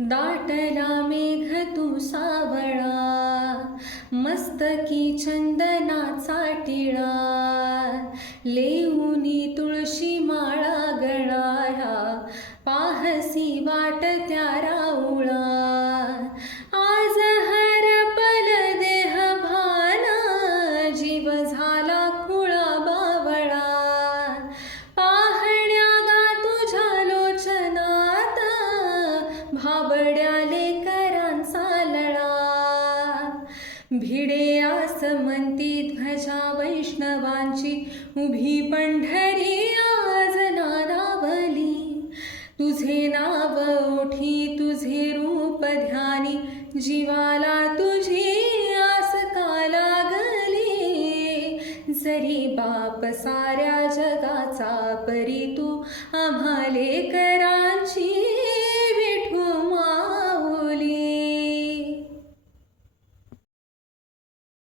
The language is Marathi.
दाटला मेघ तू सावळा, मस्तकी चंदनाचा टिळा, लेऊनी तुळशी माळा गळाया, पाहसी वाट त्या राऊळा. आज हरपल देह भाना, जीव झाला खुळा बावळा. पाहण्या तुझ्या लोचनात, भाबड्या लेकरांचा लळा. भिडे आसमंती ध्वजा वैष्णवांची, उभी पंढरी आज नादावली. तुझे नाव ओठी तुझे रूप ध्यानी, जीवाला तुझी आस का लागली. जरी बाप साऱ्या जगाचा, परी तू आम्हा लेकरांची